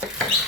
Thank you.